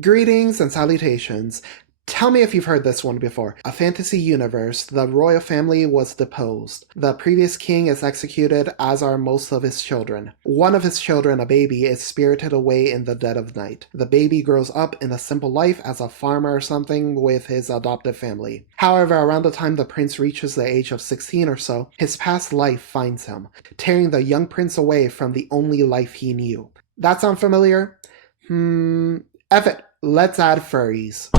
Greetings and salutations. Tell me if you've heard this one before. A fantasy universe, the royal family was deposed. The previous king is executed, as are most of his children. One of his children, a baby, is spirited away in the dead of night. The baby grows up in a simple life as a farmer or something with his adoptive family. However, around the time the prince reaches the age of 16 or so, his past life finds him, tearing the young prince away from the only life he knew. That sound familiar? F it. Let's add furries.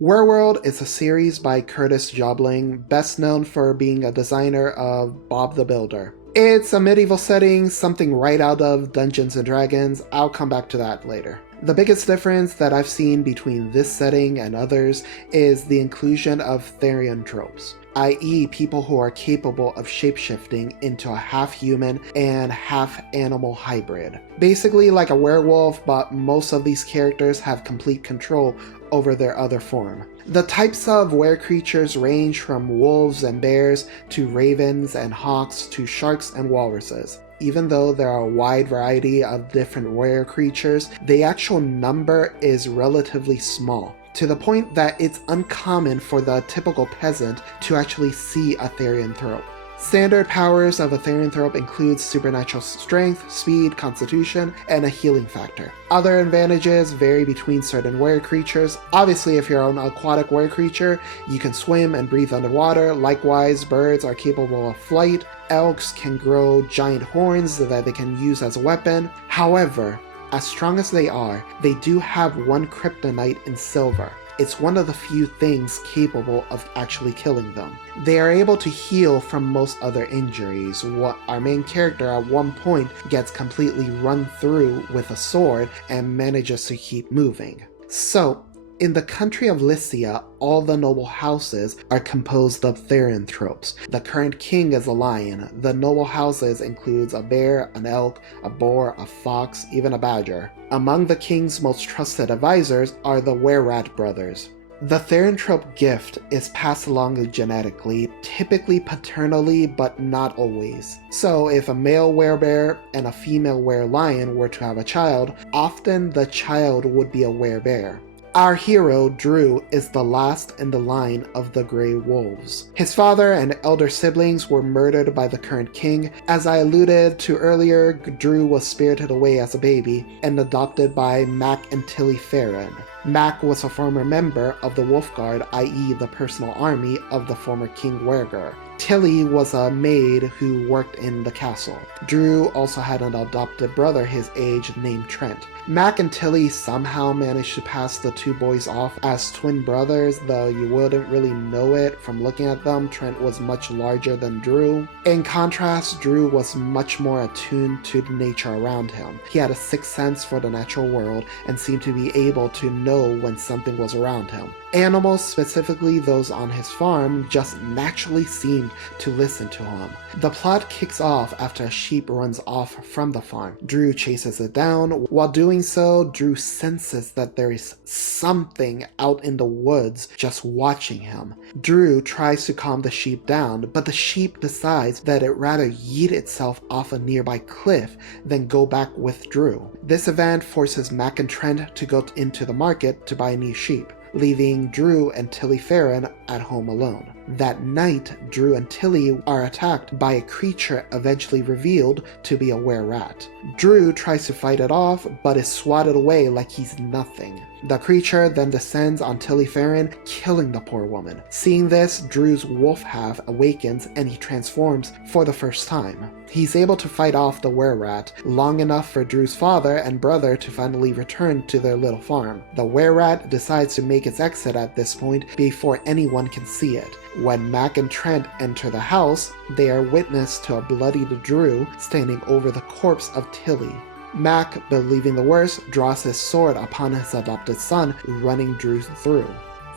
Wereworld is a series by Curtis Jobling, best known for being a designer of Bob the Builder. It's a medieval setting, something right out of Dungeons & Dragons. I'll come back to that later. The biggest difference that I've seen between this setting and others is the inclusion of Therian tropes, i.e. people who are capable of shapeshifting into a half-human and half-animal hybrid. Basically like a werewolf, but most of these characters have complete control over their other form. The types of were-creatures range from wolves and bears to ravens and hawks to sharks and walruses. Even though there are a wide variety of different were-creatures, the actual number is relatively small, to the point that it's uncommon for the typical peasant to actually see a therianthrope. Standard powers of a therianthrope include supernatural strength, speed, constitution, and a healing factor. Other advantages vary between certain were-creatures. Obviously, if you're an aquatic were-creature, you can swim and breathe underwater. Likewise, birds are capable of flight. Elks can grow giant horns that they can use as a weapon. However, as strong as they are, they do have one kryptonite in silver. It's one of the few things capable of actually killing them. They are able to heal from most other injuries. Our main character at one point gets completely run through with a sword and manages to keep moving. So, in the country of Lycia, all the noble houses are composed of therianthropes. The current king is a lion. The noble houses includes a bear, an elk, a boar, a fox, even a badger. Among the king's most trusted advisors are the Wererat brothers. The therianthrope gift is passed along genetically, typically paternally, but not always. So if a male werebear and a female werelion were to have a child, often the child would be a werebear. Our hero, Drew, is the last in the line of the Grey Wolves. His father and elder siblings were murdered by the current king. As I alluded to earlier, Drew was spirited away as a baby and adopted by Mac and Tilly Farron. Mac was a former member of the Wolf Guard, i.e. the personal army of the former King Werger. Tilly was a maid who worked in the castle. Drew also had an adopted brother his age named Trent. Mac and Tilly somehow managed to pass the two boys off as twin brothers, though you wouldn't really know it from looking at them. Trent was much larger than Drew. In contrast, Drew was much more attuned to the nature around him. He had a sixth sense for the natural world and seemed to be able to know when something was around him. Animals, specifically those on his farm, just naturally seemed to listen to him. The plot kicks off after a sheep runs off from the farm. Drew chases it down. While doing so, Drew senses that there is something out in the woods just watching him. Drew tries to calm the sheep down, but the sheep decides that it'd rather yeet itself off a nearby cliff than go back with Drew. This event forces Mac and Trent to go into the market to buy new sheep, leaving Drew and Tilly Farron at home alone. That night, Drew and Tilly are attacked by a creature eventually revealed to be a were-rat. Drew tries to fight it off, but is swatted away like he's nothing. The creature then descends on Tilly Farron, killing the poor woman. Seeing this, Drew's wolf half awakens and he transforms for the first time. He's able to fight off the were-rat long enough for Drew's father and brother to finally return to their little farm. The were-rat decides to make its exit at this point before anyone can see it. When Mac and Trent enter the house, they are witness to a bloodied Drew standing over the corpse of Tilly. Mac, believing the worst, draws his sword upon his adopted son, running Drew through.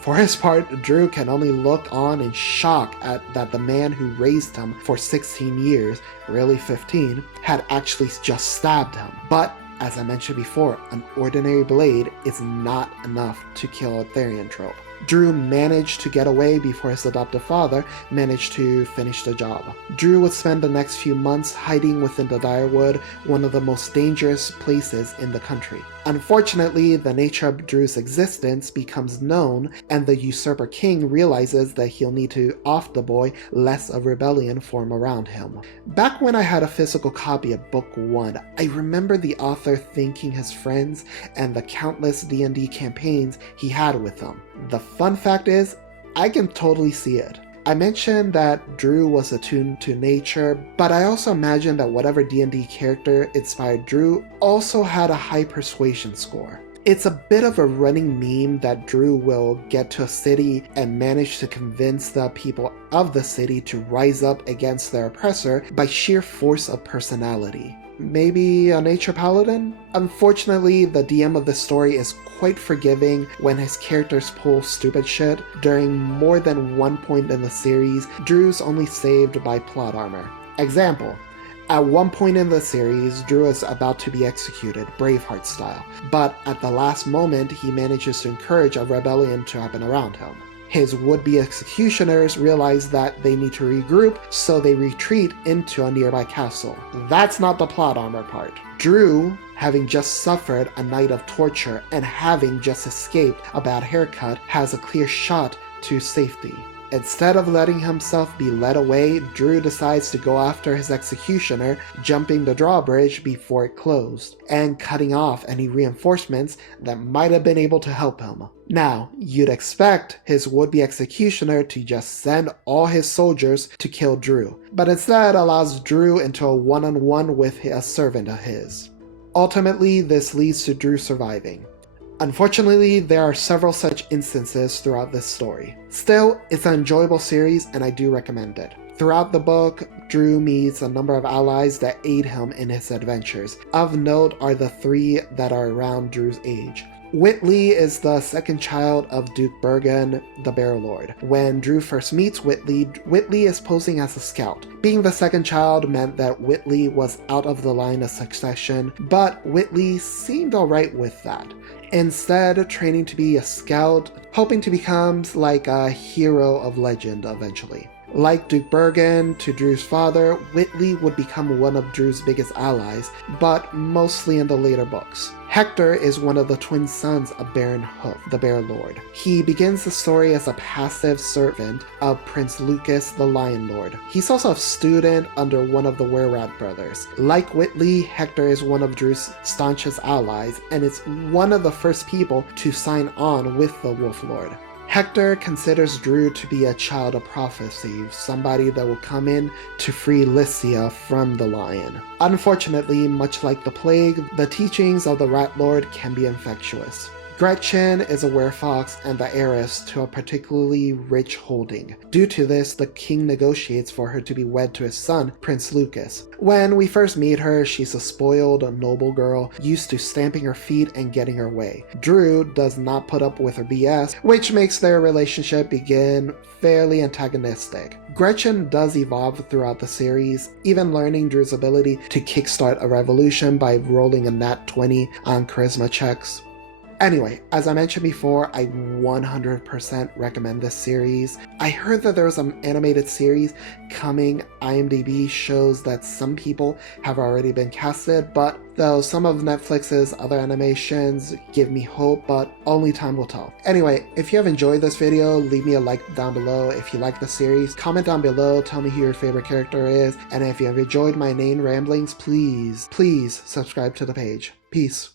For his part, Drew can only look on in shock at that the man who raised him for 16 years, really 15, had actually just stabbed him. But, as I mentioned before, an ordinary blade is not enough to kill a therianthrope. Drew managed to get away before his adoptive father managed to finish the job. Drew would spend the next few months hiding within the Direwood, one of the most dangerous places in the country. Unfortunately, the nature of Drew's existence becomes known, and the usurper king realizes that he'll need to off the boy lest a rebellion form around him. Back when I had a physical copy of Book 1, I remember the author thanking his friends and the countless D&D campaigns he had with them. The fun fact is, I can totally see it. I mentioned that Drew was attuned to nature, but I also imagine that whatever D&D character inspired Drew also had a high persuasion score. It's a bit of a running meme that Drew will get to a city and manage to convince the people of the city to rise up against their oppressor by sheer force of personality. Maybe a nature paladin? Unfortunately, the DM of the story is quite forgiving when his characters pull stupid shit. During more than one point in the series, Drew's only saved by plot armor. Example: at one point in the series, Drew is about to be executed, Braveheart style, but at the last moment he manages to encourage a rebellion to happen around him. His would-be executioners realize that they need to regroup, so they retreat into a nearby castle. That's not the plot armor part. Drew, having just suffered a night of torture and having just escaped a bad haircut, has a clear shot to safety. Instead of letting himself be led away, Drew decides to go after his executioner, jumping the drawbridge before it closed, and cutting off any reinforcements that might have been able to help him. Now, you'd expect his would-be executioner to just send all his soldiers to kill Drew, but instead allows Drew into a one-on-one with a servant of his. Ultimately, this leads to Drew surviving. Unfortunately, there are several such instances throughout this story. Still, it's an enjoyable series and I do recommend it. Throughout the book, Drew meets a number of allies that aid him in his adventures. Of note are the three that are around Drew's age. Whitley is the second child of Duke Bergen, the Bear Lord. When Drew first meets Whitley, Whitley is posing as a scout. Being the second child meant that Whitley was out of the line of succession, but Whitley seemed alright with that. Instead, training to be a scout, hoping to become like a hero of legend eventually. Like Duke Bergen to Drew's father, Whitley would become one of Drew's biggest allies, but mostly in the later books. Hector is one of the twin sons of Baron Hoof, the Bear Lord. He begins the story as a passive servant of Prince Lucas, the Lion Lord. He's also a student under one of the Wereworld brothers. Like Whitley, Hector is one of Drew's staunchest allies, and is one of the first people to sign on with the Wolf Lord. Hector considers Drew to be a child of prophecy, somebody that will come in to free Lycia from the lion. Unfortunately, much like the plague, the teachings of the Rat Lord can be infectious. Gretchen is a werefox and the heiress to a particularly rich holding. Due to this, the king negotiates for her to be wed to his son, Prince Lucas. When we first meet her, she's a spoiled, noble girl, used to stamping her feet and getting her way. Drew does not put up with her BS, which makes their relationship begin fairly antagonistic. Gretchen does evolve throughout the series, even learning Drew's ability to kickstart a revolution by rolling a nat 20 on charisma checks. Anyway, as I mentioned before, I 100% recommend this series. I heard that there's an animated series coming. IMDb shows that some people have already been casted, but though some of Netflix's other animations give me hope, but only time will tell. Anyway, if you have enjoyed this video, leave me a like down below. If you like the series, comment down below, tell me who your favorite character is, and if you have enjoyed my inane ramblings, please subscribe to the page. Peace.